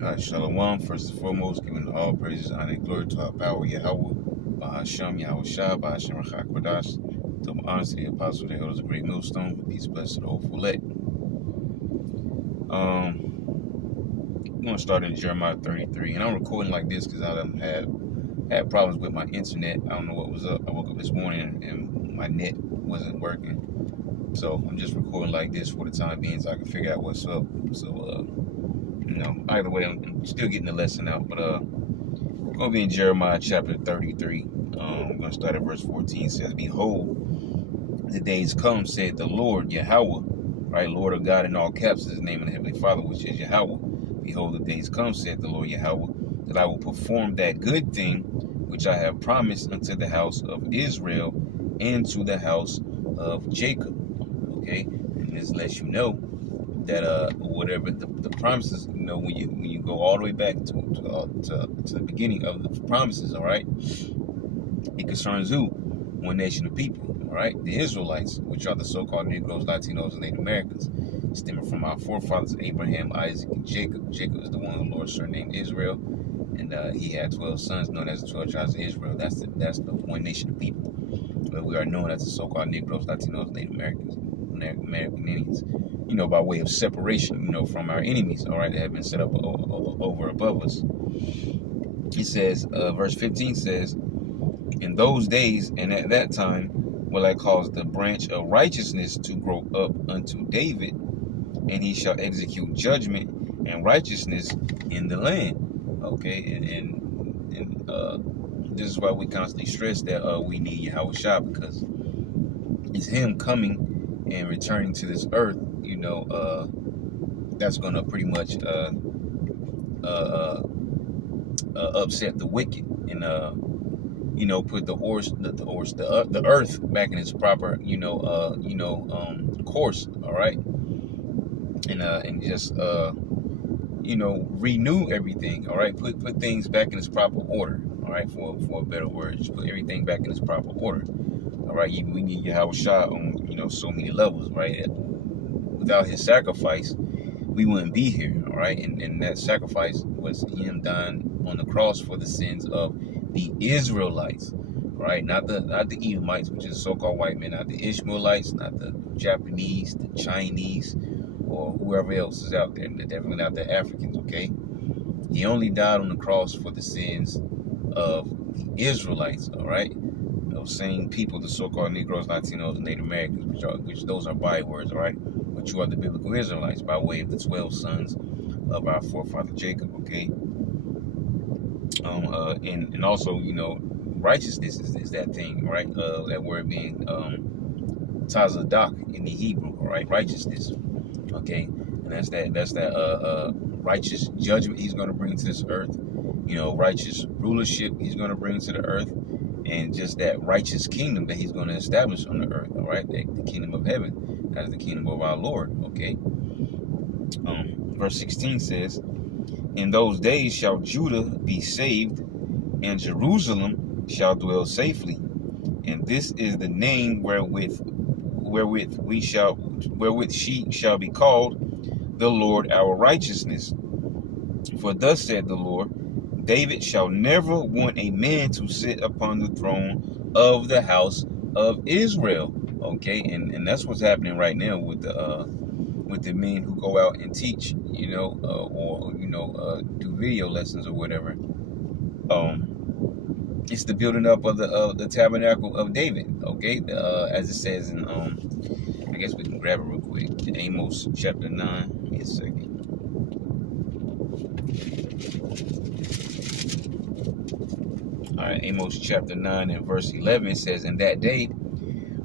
Shalom, first and foremost, giving all praises, honor, and glory to our power, Yahweh, Bahasham, Yahweh Shah, Bahasham, Rachak, Kodash, double honor to the apostle, the elders, a great millstone, peace, blessed to the whole elect. I'm going to start in Jeremiah 33, and I'm recording like this because I had problems with my internet. I don't know what was up. I woke up this morning and my net wasn't working, so I'm just recording like this for the time being so I can figure out what's up. So, either way, I'm still getting the lesson out, but we're going to be in Jeremiah chapter 33. I'm going to start at verse 14. It says, "Behold, the days come, said the Lord, Yahweh," right? Lord of God in all caps is the name of the Heavenly Father, which is Yahweh. "Behold, the days come, said the Lord Yahweh, that I will perform that good thing which I have promised unto the house of Israel and to the house of Jacob." Okay, and this lets you know that whatever the promises, when you go all the way back to the beginning of the promises, all right, it concerns who? One nation of people, all right, the Israelites, which are the so-called Negroes, Latinos, and Native Americans, stemming from our forefathers Abraham, Isaac, and Jacob. Jacob is the one the Lord surnamed Israel, and he had 12 sons known as the 12 tribes of Israel. That's the one nation of people, but we are known as the so-called Negroes, Latinos, Native Americans, American Indians, by way of separation, from our enemies, all right, that have been set up over above us. He says, verse 15 says, "In those days and at that time will I cause the branch of righteousness to grow up unto David, and he shall execute judgment and righteousness in the land." Okay, and this is why we constantly stress that we need Yahweh Shah, because it's him coming and returning to this earth, that's going to pretty much upset the wicked and put the earth back in its proper course, all right, and just renew everything, all right, put things back in its proper order, all right, for a better word, just put everything back in its proper order, all right. We need Yahweh Shah on so many levels, right? Without his sacrifice, we wouldn't be here, all right? And that sacrifice was him dying on the cross for the sins of the Israelites, right? Not the Edomites, which is so-called white men, not the Ishmaelites, not the Japanese, the Chinese, or whoever else is out there. Definitely not the Africans, okay? He only died on the cross for the sins of the Israelites, all right? Those same people, the so-called Negroes, Latinos, and Native Americans, which those are bywords, all right? But you are the biblical Israelites by way of the 12 sons of our forefather Jacob, okay? And also, righteousness is that thing, right? That word being tazadak in the Hebrew, all right? Righteousness, okay? And that's that righteous judgment he's going to bring to this earth, righteous rulership he's going to bring to the earth, and just that righteous kingdom that he's going to establish on the earth, all right? The kingdom of heaven, as the kingdom of our Lord, okay? Verse 16 says, "In those days shall Judah be saved, and Jerusalem shall dwell safely. And this is the name wherewith she shall be called, the Lord our righteousness. For thus said the Lord, David shall never want a man to sit upon the throne of the house of Israel." Okay, and that's what's happening right now with the men who go out and teach, or do video lessons or whatever. It's the building up of the tabernacle of David. Okay, as it says in I guess we can grab it real quick. Amos chapter 9. Give me a second. All right, Amos chapter 9 and verse 11 says, "In that day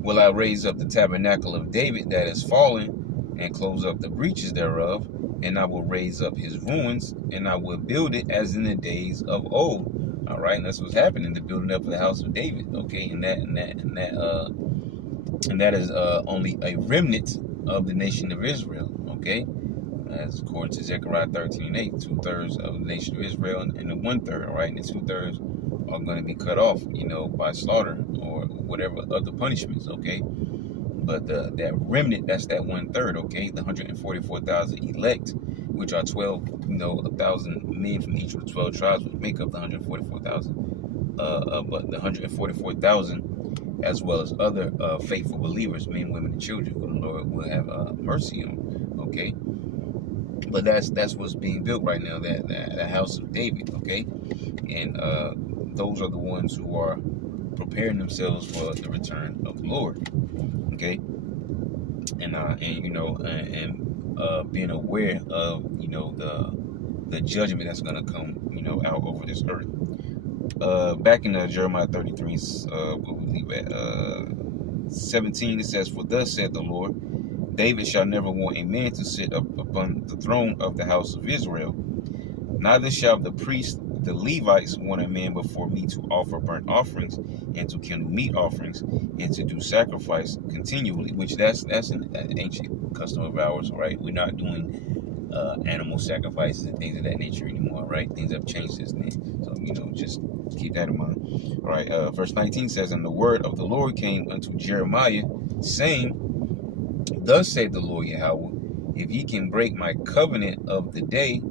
will I raise up the tabernacle of David that is fallen, and close up the breaches thereof, and I will raise up his ruins, and I will build it as in the days of old." All right, and that's what's happening, the building up of the house of David. Okay, and that is only a remnant of the nation of Israel. Okay, as according to Zechariah 13:8, 2/3 of the nation of Israel and the 1/3. All right, and the 2/3 are going to be cut off, by slaughter or whatever other punishments, okay? But that remnant, that's that 1/3, okay? The 144,000 elect which are 12, 1,000 men from each of the 12 tribes, would make up the 144,000. But the 144,000, as well as other faithful believers, men, women, and children, who the Lord will have mercy on. Okay, but that's what's being built right now, that house of David. Okay, and those are the ones who are preparing themselves for the return of the Lord. Okay, and being aware of the judgment that's going to come out over this earth. Back in Jeremiah 33, we'll leave at 17. It says, "For thus said the Lord, David shall never want a man to sit up upon the throne of the house of Israel. Neither shall the priests, the Levites, want a man before me to offer burnt offerings and to kindle meat offerings and to do sacrifice continually." Which that's an ancient custom of ours, right? We're not doing animal sacrifices and things of that nature anymore, right? Things have changed since then. So, just keep that in mind. All right, verse 19 says, "And the word of the Lord came unto Jeremiah, saying, Thus saith the Lord Yahweh, if ye can break my covenant of the day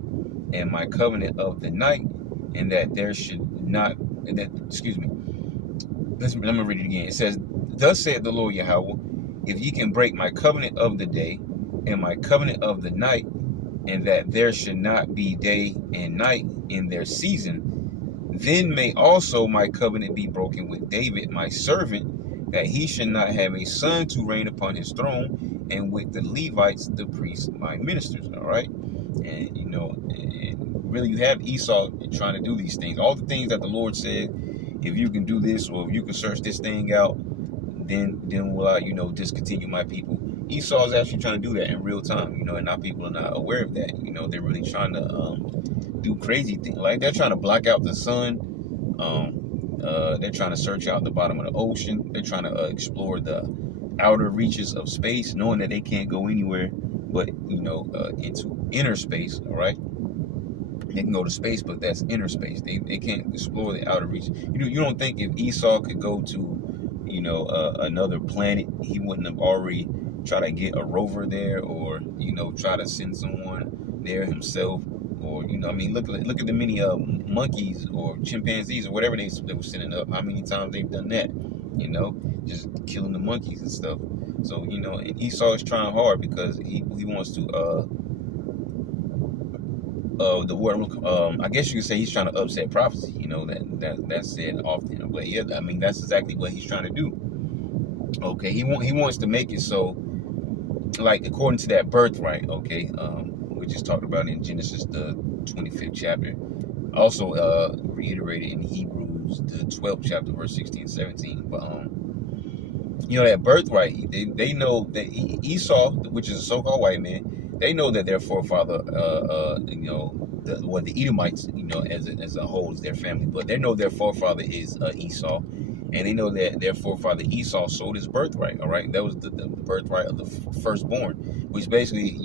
and my covenant of the night, and that there should not, let me read it again. It says, Thus saith the Lord Yahweh, if ye can break my covenant of the day and my covenant of the night, and that there should not be day and night in their season, then may also my covenant be broken with David my servant, that he should not have a son to reign upon his throne, and with the Levites, the priests, my ministers." All right, and really, you have Esau trying to do these things, all the things that the Lord said, if you can do this, or if you can search this thing out, then will I, discontinue my people. Esau is actually trying to do that in real time, and our people are not aware of that. They're really trying to do crazy things. Like, they're trying to block out the sun. They're trying to search out the bottom of the ocean. They're trying to explore the outer reaches of space, knowing that they can't go anywhere but, into inner space, all right? They can go to space, but that's inner space. They can't explore the outer reaches. You don't think if Esau could go to, another planet, he wouldn't have already tried to get a rover there, or, try to send someone there himself? Or, look at the many monkeys or chimpanzees or whatever they were sending up. How many times they've done that, just killing the monkeys and stuff. So, and Esau is trying hard because he wants to, the word, I guess you could say he's trying to upset prophecy, that's said often. But yeah, that's exactly what he's trying to do. Okay, he wants to make it so, like, according to that birthright, okay, which is talked about in Genesis, the 25th chapter. Also reiterated in Hebrews, the 12th chapter, verse 16 and 17. But, that birthright, they know that Esau, which is a so-called white man, they know that their forefather, the Edomites, as a whole is their family, but they know their forefather is Esau. And they know that their forefather Esau sold his birthright, all right? That was the birthright of the firstborn, which basically,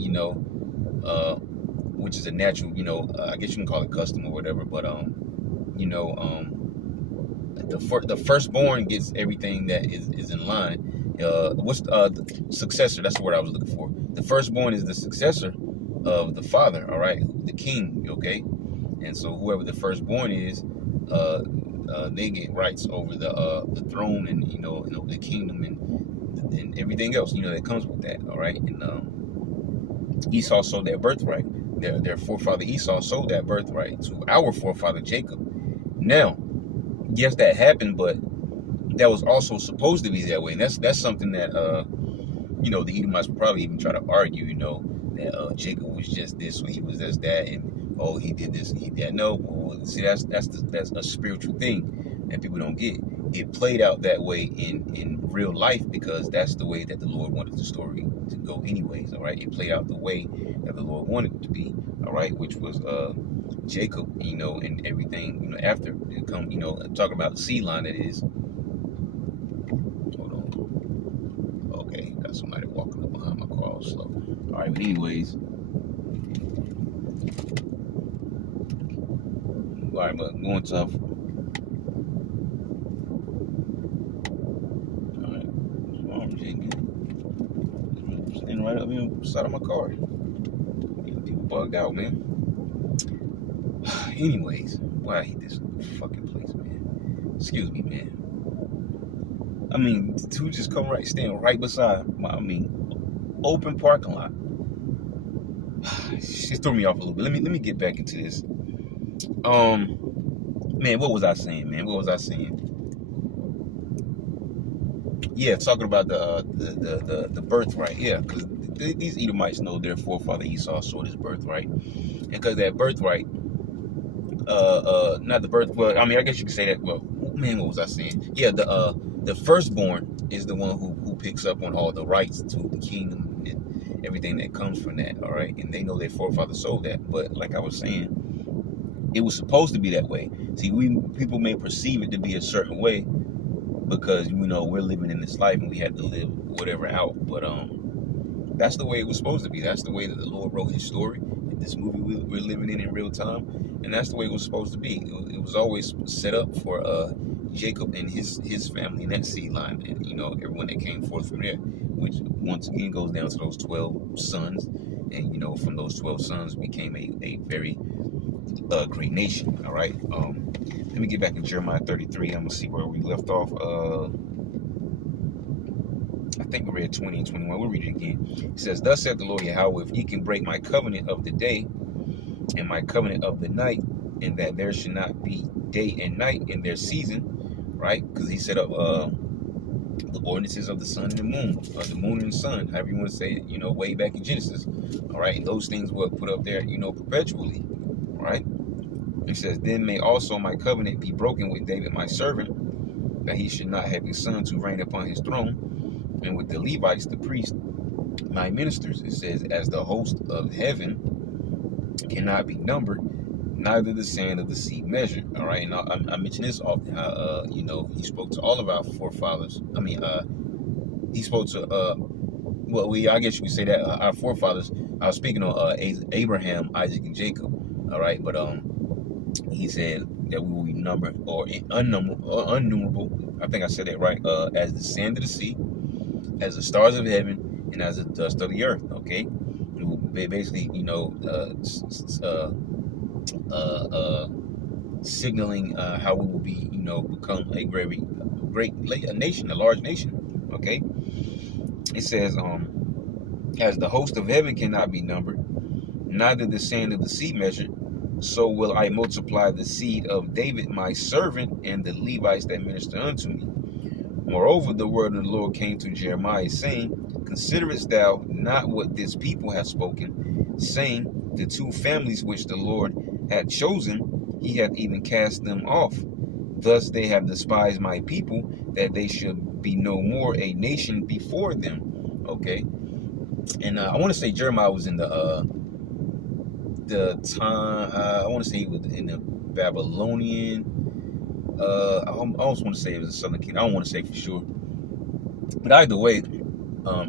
which is a natural, I guess you can call it custom or whatever, but, the firstborn gets everything that is in line. What's the successor? That's the word I was looking for. The firstborn is the successor of the father, all right? The king, okay? And so whoever the firstborn is, they get rights over the throne and the kingdom and everything else that comes with that. All right, and Esau sold that birthright. Their forefather Esau sold that birthright to our forefather Jacob. Now, yes, that happened, but that was also supposed to be that way, and that's something that the Edomites would probably even try to argue. That Jacob was just this, or he was just that, and he did this and he did that. No, well, see, that's a spiritual thing that people don't get. It played out that way in real life because that's the way that the Lord wanted the story to go anyways, all right? It played out the way that the Lord wanted it to be, all right? Which was Jacob, and everything, after it come, talking about the seed line that is. Hold on. Okay, got somebody walking up behind my car all slow. All right, but anyways. All right, but going tough. All right, what's wrong, Jamie? Standing right up here beside of my car. bug out, man. Anyways, why I hate this fucking place, man. Excuse me, man. I mean, who just come right, stand right beside open parking lot. Just threw me off a little bit. Let me get back into this. Man, what was I saying, man? What was I saying? Yeah, talking about the birthright. Yeah, because these Edomites know their forefather Esau sold his birthright, and because that birthright, not the birth. Well, I mean, I guess you could say that. Well, man, what was I saying? Yeah, the firstborn is the one who picks up on all the rights to the kingdom and everything that comes from that. All right, and they know their forefather sold that. But like I was saying, it was supposed to be that way. See, people may perceive it to be a certain way because we're living in this life and we had to live whatever out. But that's the way it was supposed to be. That's the way that the Lord wrote His story. This movie we're living in real time, and that's the way it was supposed to be. It was always set up for Jacob and his family and that seed line, and everyone that came forth from there, which once again goes down to those 12 sons, and from those 12 sons became a very great nation. All right. Let me get back in Jeremiah 33. I'm gonna see where we left off. I think we read 20 and 21. We'll read it again. It says, "Thus saith the Lord Yahweh, if ye can break my covenant of the day and my covenant of the night, and that there should not be day and night in their season," right? Because He set up the ordinances of the sun and the moon and the sun, however you want to say it, way back in Genesis. All right, and those things were put up there, perpetually, right? It says, "Then may also my covenant be broken with David my servant, that he should not have a son to reign upon his throne, and with the Levites, the priests, my ministers." It says, "As the host of heaven cannot be numbered, neither the sand of the sea measured." All right, and I mention this often. How He spoke to all of our forefathers. I mean, He spoke to I guess you could say that our forefathers. I was speaking on Abraham, Isaac, and Jacob. All right, but He said that we will be numbered or unnumberable. I think I said that right. As the sand of the sea, as the stars of heaven, and as the dust of the earth. Okay, basically, signaling how we will be, become a great nation, a large nation. Okay, it says, "As the host of heaven cannot be numbered, neither the sand of the sea measured, so will I multiply the seed of David my servant and the Levites that minister unto me." Moreover, the word of the Lord came to Jeremiah, saying, "Considerest thou not what this people hath spoken, saying, the two families which the Lord hath chosen, He hath even cast them off. Thus they have despised my people, that they should be no more a nation before them." Okay, and I want to say Jeremiah was in the time. I want to say he was in the Babylonian. I almost want to say it was a Southern Kingdom. I don't want to say for sure, but either way,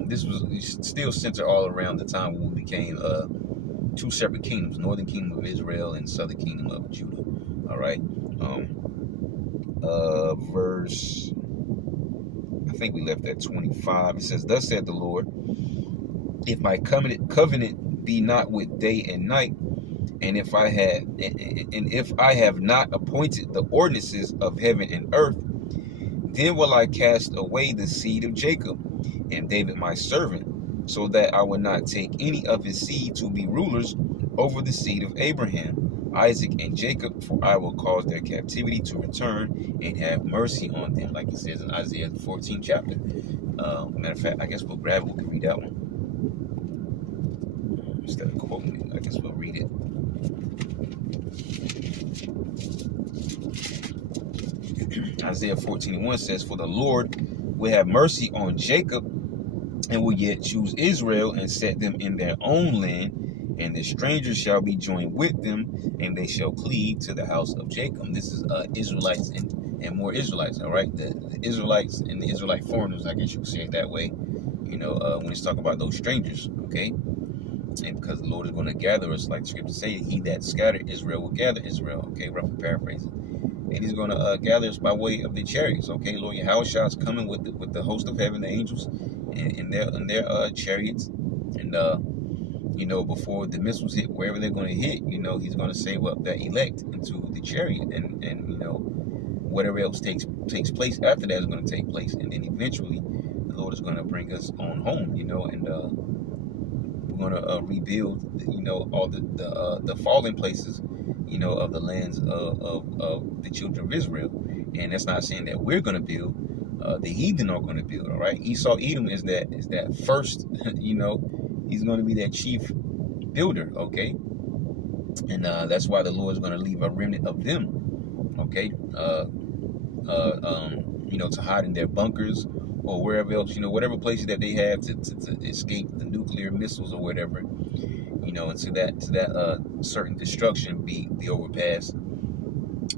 this was still centered all around the time when we became two separate kingdoms: Northern Kingdom of Israel and Southern Kingdom of Judah. All right. Verse, I think we left at 25. It says, "Thus saith the Lord, if my covenant be not with day and night, and if I have not appointed the ordinances of heaven and earth, then will I cast away the seed of Jacob and David my servant, so that I will not take any of his seed to be rulers over the seed of Abraham, Isaac, and Jacob, for I will cause their captivity to return and have mercy on them," like it says in Isaiah the 14th chapter. Matter of fact, I guess we'll grab it. We can read that one. Instead of quoting it, I guess we'll read it. Isaiah 14:1 says, "For the Lord will have mercy on Jacob, and will yet choose Israel, and set them in their own land, and the strangers shall be joined with them, and they shall cleave to the house of Jacob." This is Israelites and more Israelites. All right, the Israelites and the Israelite foreigners, I guess you could say it that way. When it's talking about those strangers. Okay. And because the Lord is going to gather us, like the scripture say, "He that scattered Israel will gather Israel." Okay, roughly paraphrasing. And He's going to gather us by way of the chariots. Okay, Lord Yahushua is coming with the host of heaven, the angels, in their chariots, and before the missiles hit wherever they're going to hit, he's going to save up that elect into the chariot, and whatever else takes place after that is going to take place, and then eventually the Lord is going to bring us on home, and we're going to rebuild, all the fallen places, of the lands of the children of Israel. And that's not saying that we're going to build. The heathen are going to build. All right, Esau Edom is that first. He's going to be that chief builder. Okay, and that's why the Lord is going to leave a remnant of them. Okay, to hide in their bunkers or wherever else. Whatever places that they have to escape the nuclear missiles or whatever. Until that certain destruction be overpassed.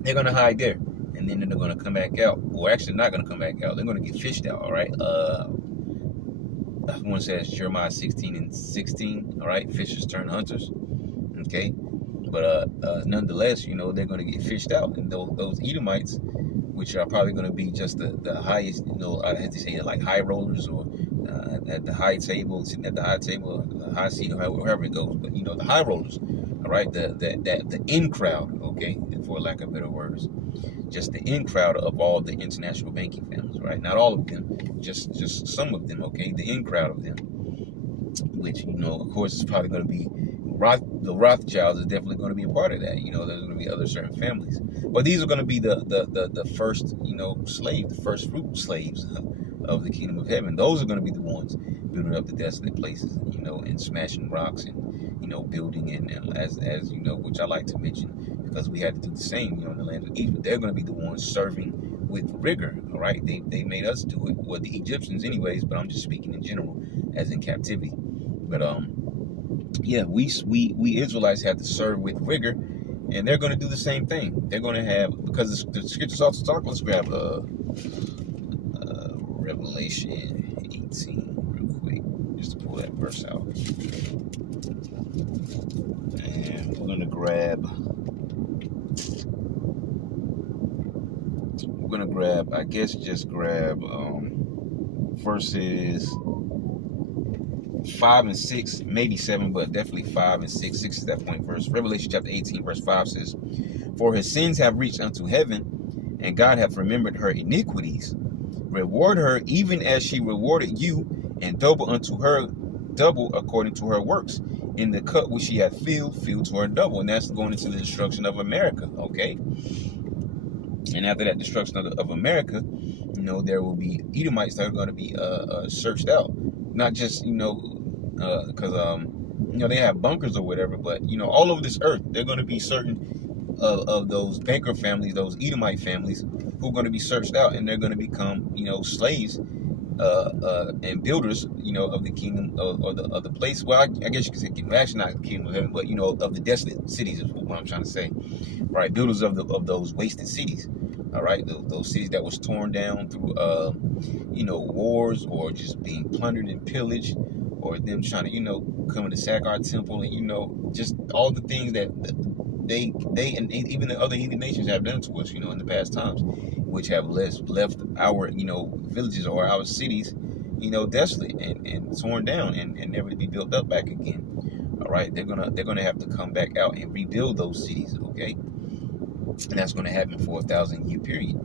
They're going to hide there. And then they're going to come back out. Or actually not going to come back out. They're going to get fished out, all right? I want to say that's Jeremiah 16:16, all right? Fishers turn hunters, okay? But nonetheless, they're going to get fished out. And those Edomites, which are probably going to be just the highest, I had to say like high rollers or at the high table, sitting at the high table, the high seat, however it goes. But, the high rollers, all right? The in crowd, okay? For lack of better words. Just the in crowd of all the international banking families, right? Not all of them, just some of them, okay? The in crowd of them, which, of course, is probably going to be the Rothschilds is definitely going to be a part of that. There's going to be other certain families, but these are going to be the first, the first fruit slaves of the kingdom of heaven. Those are going to be the ones building up the desolate places, and smashing rocks and building and as which I like to mention. Because we had to do the same, in the land of Egypt. They're going to be the ones serving with rigor, all right? They made us do it, well, the Egyptians anyways, but I'm just speaking in general, as in captivity. But, yeah, we Israelites have to serve with rigor, and they're going to do the same thing. They're going to have, because the scriptures also talk, let's grab Revelation 18 real quick, just to pull that verse out. And we're going to grab... I guess just grab verses 5 and 6, maybe 7, but definitely 5 and 6. 6 is that point verse. Revelation chapter 18, verse 5 says, "For her sins have reached unto heaven, and God hath remembered her iniquities. Reward her even as she rewarded you, and double unto her double according to her works. In the cup which she hath filled to her double." And that's going into the destruction of America, okay? And after that destruction of America, there will be Edomites that are going to be searched out. Not just, because, they have bunkers or whatever, but, all over this earth, they're going to be certain of those banker families, those Edomite families, who are going to be searched out, and they're going to become, slaves and builders, of the kingdom of the place. Well, I guess you could say, actually not the kingdom of heaven, but, of the desolate cities is what I'm trying to say. Right, builders of those wasted cities. All right, those cities that was torn down through, wars or just being plundered and pillaged, or them trying to, come to sack our temple, and just all the things that they and even the other heathen nations have done to us, in the past times, which have left our, villages or our cities, desolate and torn down and never to be built up back again. All right, they're gonna have to come back out and rebuild those cities, okay? And that's going to happen for a 1,000-year period,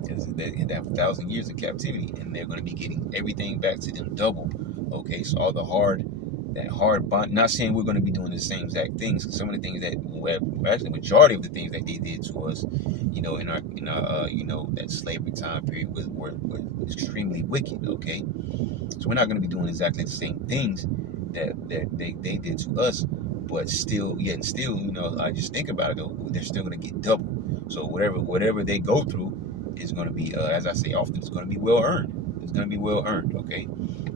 because they have 1,000 years of captivity, and they're going to be getting everything back to them double. Okay, so all that hard bond. Not saying we're going to be doing the same exact things. Some of the things that, actually, majority of the things that they did to us, in our that slavery time period were extremely wicked. Okay, so we're not going to be doing exactly the same things that they did to us. But still, I just think about it, though, they're still going to get double. So whatever they go through is going to be, as I say often, it's going to be well earned. It's going to be well earned, okay?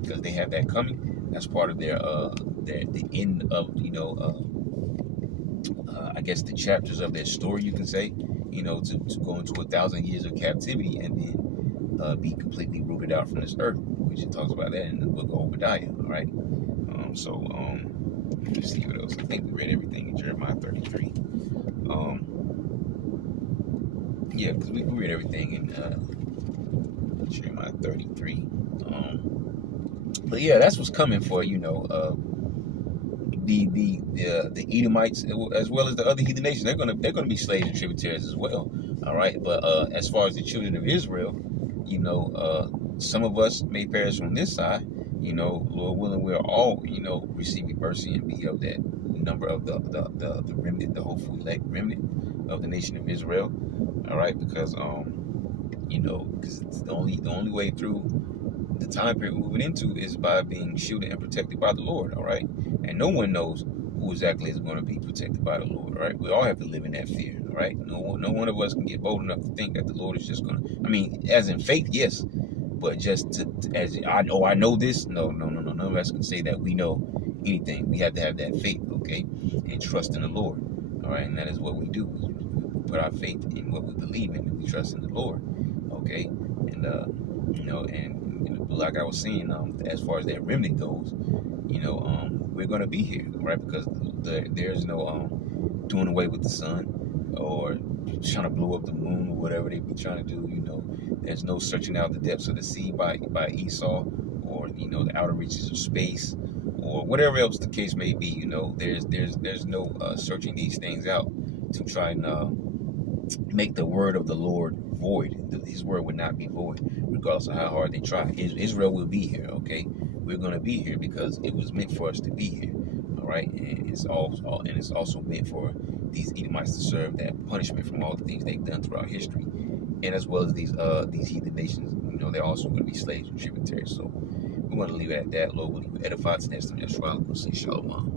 Because they have that coming. That's part of their the end of, I guess the chapters of their story, you can say, to go into 1,000 years of captivity and then be completely rooted out from this earth, which it talks about that in the book of Obadiah, all right? Let's see what else. I think we read everything in Jeremiah 33. Yeah, because we read everything in Jeremiah 33. But yeah, that's what's coming for, the Edomites as well as the other heathen nations, they're gonna be slaves and tributaries as well. All right, but as far as the children of Israel, some of us may perish from this side. Lord willing, we're all receiving mercy and be of that number of the remnant, the hopeful elect remnant of the nation of Israel. All right, because because it's the only way through the time period we're moving into is by being shielded and protected by the Lord. All right, and no one knows who exactly is going to be protected by the Lord. All right, we all have to live in that fear. All right, no one of us can get bold enough to think that the Lord is just going to. I mean, as in faith, yes, but just as I know this. No. None of us can say that we know anything. We have to have that faith, okay, and trust in the Lord. All right, and that is what we do. We put our faith in what we believe in, and we trust in the Lord. Okay, and and like I was saying, as far as that remnant goes, we're gonna be here, right? Because there's no doing away with the sun or trying to blow up the moon or whatever they be trying to do. There's no searching out the depths of the sea by Esau, or the outer reaches of space, or whatever else the case may be. There's no searching these things out to try and make the word of the Lord void. His word would not be void, regardless of how hard they try. Israel will be here, okay? We're going to be here because it was meant for us to be here, all right? And it's also meant for these Edomites to serve that punishment from all the things they've done throughout history, and as well as these heathen nations. They're also going to be slaves and tributaries. So we're going to leave it at that. Lord will leave you edified. Next time, Yahshua, we'll say shalom.